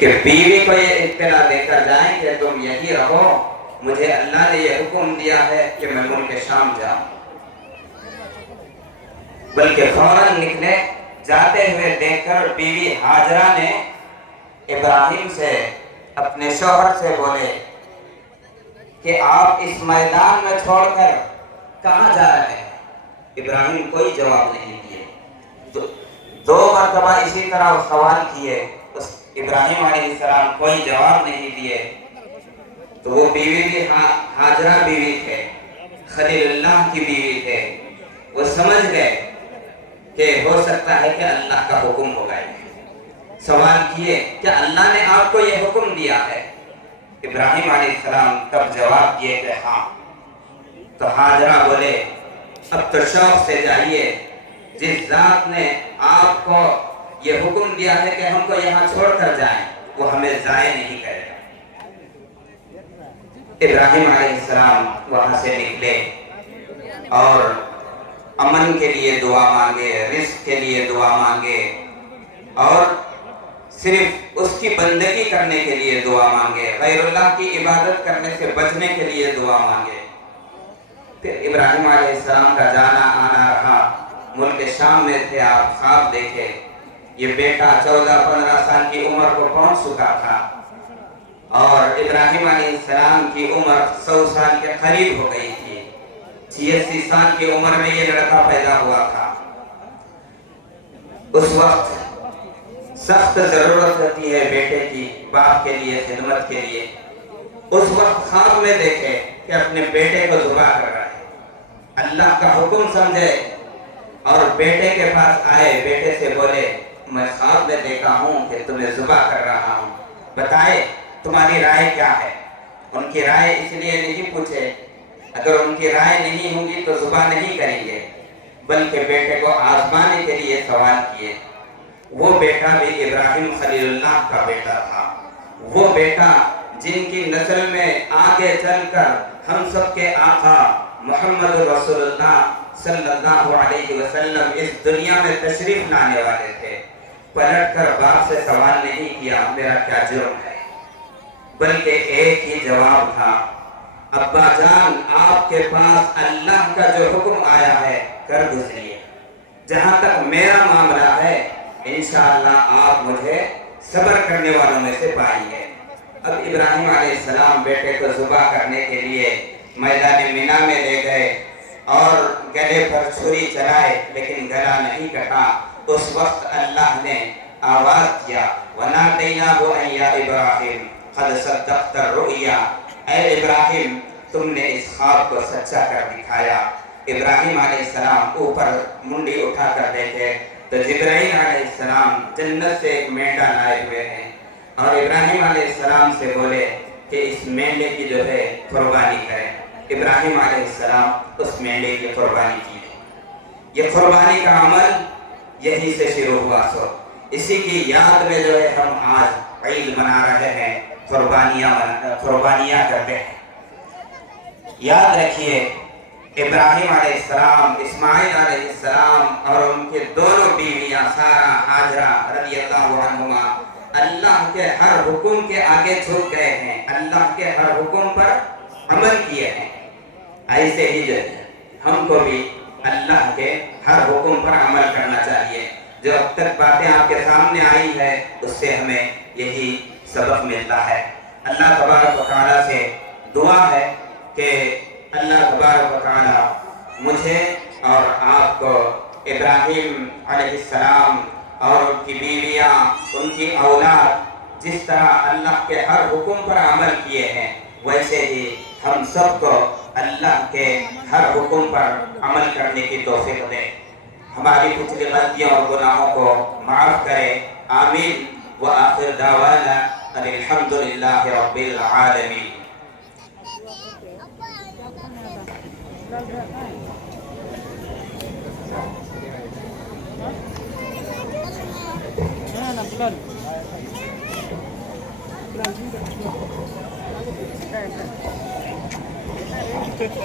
کہ بیوی کو یہ اطلاع دے کر جائیں کہ تم یہی رہو، مجھے اللہ نے یہ حکم دیا ہے کہ میں ملک شام جاؤں، بلکہ فوراً نکلے۔ جاتے ہوئے دیکھ کر بیوی ہاجرہ نے ابراہیم سے، اپنے شوہر سے بولے کہ آپ اس میدان میں چھوڑ کر کہاں جا رہے ہیں؟ ابراہیم کوئی جواب نہیں دیے۔ دو مرتبہ اسی طرح سوال کیے، ابراہیم علیہ السلام کوئی جواب نہیں دیے۔ تو وہ بیوی بھی ہاجرہ بیوی تھے، خلیل اللہ کی بیوی تھے، وہ سمجھ گئے کہ ہو سکتا ہے کہ اللہ کا حکم ہوگا۔ سوال کیے کہ اللہ نے آپ کو یہ حکم دیا ہے؟ ابراہیم علیہ السلام تب جواب دیے کہ ہاں۔ تو ہاجرہ بولے اب تو شوق سے جائیے، جس ذات نے آپ کو یہ حکم دیا ہے کہ ہم کو یہاں چھوڑ کر جائیں، وہ ہمیں ضائع نہیں کرے گا۔ ابراہیم علیہ السلام وہاں سے نکلے اور امن کے لیے دعا مانگے، رزق کے لیے دعا مانگے، اور صرف اس کی بندگی کرنے کے لیے دعا مانگے، غیر اللہ کی عبادت کرنے سے بچنے کے لیے دعا مانگے۔ پھر ابراہیم علیہ السلام کا جانا آنا رہا۔ ملک شام میں تھے آپ، خواب دیکھے یہ بیٹا 14-15 سال کی عمر کو پہنچ چکا تھا، اور ابراہیم علیہ السلام کی عمر 100 سال کے قریب ہو گئی تھی۔ 86 سال کی عمر میں یہ لڑکا پیدا ہوا تھا۔ اس وقت سخت ضرورت ہوتی ہے بیٹے کی، باپ کے لیے، خدمت کے لیے۔ اس وقت خواب میں دیکھے کہ اپنے بیٹے کو ذبح کر رہا ہے، اللہ کا حکم سمجھے اور بیٹے کے پاس آئے، بیٹے سے بولے میں خواب میں دیکھا ہوں کہ تمہیں ذبح کر رہا ہوں، بتائے تمہاری رائے کیا ہے؟ ان کی رائے اس لیے نہیں پوچھے، اگر ان کی رائے نہیں ہوگی تو ذبح نہیں کریں گے، بلکہ بیٹے کو آزمانے کے لیے سوال کیے۔ وہ بیٹا بھی ابراہیم خلیل اللہ کا بیٹا تھا، وہ بیٹا جن کی نسل میں آگے چل کر ہم سب کے آقا محمد رسول اللہ صلی اللہ علیہ وسلم اس دنیا میں تشریف لانے والے تھے۔ پلٹ کر باپ سے سوال نہیں کیا میرا کیا جرم ہے، بلکہ ایک ہی جواب تھا، ابا جان آپ کے پاس اللہ کا جو حکم آیا ہے کر گزریے، جہاں تک میرا معاملہ ہے انشاءاللہ آپ مجھے صبر کرنے والوں میں سے پائیے۔ اب ابراہیم علیہ السلام بیٹے کو ذبح کرنے کے لیے میدان مینا میں لے گئے اور گلے پر چھری چلائے، لیکن گلا نہیں کٹا۔ اس وقت اللہ نے آواز کیا وَنَادَيْنَاهُ أَن يَا إِبْرَاهِيمُ قَدْ صَدَّقْتَ الرُّؤْيَا، اے ابراہیم تم نے اس خواب کو سچا کر دکھایا۔ ابراہیم علیہ السلام اوپر منڈی اٹھا کر دیکھے تو جبرائیل علیہ السلام جنت سے ایک مینڈا لائے ہوئے ہیں، اور ابراہیم علیہ السلام سے بولے کہ اس مینڈے کی جو ہے قربانی کریں۔ ابراہیم علیہ السلام اس مینڈے کی قربانی کی۔ یہ قربانی کا عمل یہی سے شروع ہوا، سو اسی کی یاد میں جو ہے ہم آج عید منا رہے ہیں، قربانیاں کرتے ہیں۔ یاد رکھیے ابراہیم علیہ السلام، اسماعیل علیہ السلام اور ان کے دونوں بیویاں سارہ، ہاجرہ رضی اللہ عنہما اللہ کے ہر حکم کے آگے جھک گئے ہیں، اللہ کے ہر حکم پر عمل کیے ہیں۔ ایسے ہی جو ہے ہم کو بھی اللہ کے ہر حکم پر عمل کرنا چاہیے۔ جو اب تک باتیں آپ کے سامنے آئی ہے اس سے ہمیں یہی سبق ملتا ہے۔ اللہ تبارک و تعالیٰ سے دعا ہے کہ اللہ تبارک و تعالیٰ مجھے اور آپ کو ابراہیم علیہ السلام اور ان کی بیویاں، ان کی اولاد جس طرح اللہ کے ہر حکم پر عمل کیے ہیں، ویسے ہی ہم سب کو اللہ کے ہر حکم پر عمل کرنے کی توفیق دے، ہماری پچھلی غلطیوں اور گناہوں کو معاف کرے، آمین۔ وآخر دعوانا ان الحمدللہ رب العالمین۔